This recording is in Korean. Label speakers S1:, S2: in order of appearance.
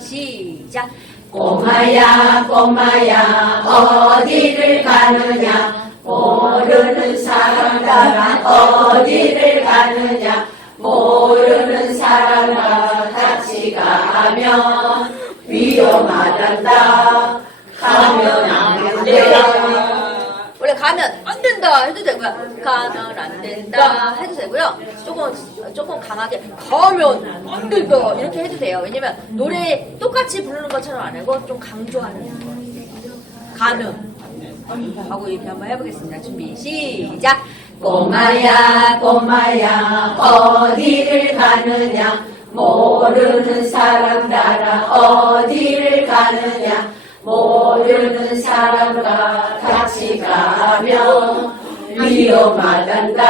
S1: 시작.
S2: 꼬마야 꼬마야 어디를 가느냐? 모르는 사람 따라 어디를 가느냐? 모르는 사람과 같이 가면 위험하단다 가면 안 된다
S1: 원래 가면 안 된다 해도 되고요. 가면 안 된다 해도 되고요. 조금 조금 강하게 가면 안 된다 이렇게 해도 돼요. 왜냐면 노래 똑같이 부르는 것처럼 안 하고 좀 강조하는 가면 하고 이렇게 한번 해보겠습니다. 준비 시작.
S2: 꼬마야 꼬마야 어디를 가느냐 모르는 사람 따라 어디를 가느냐 모르는 사람과 같 이 가면 위험하단다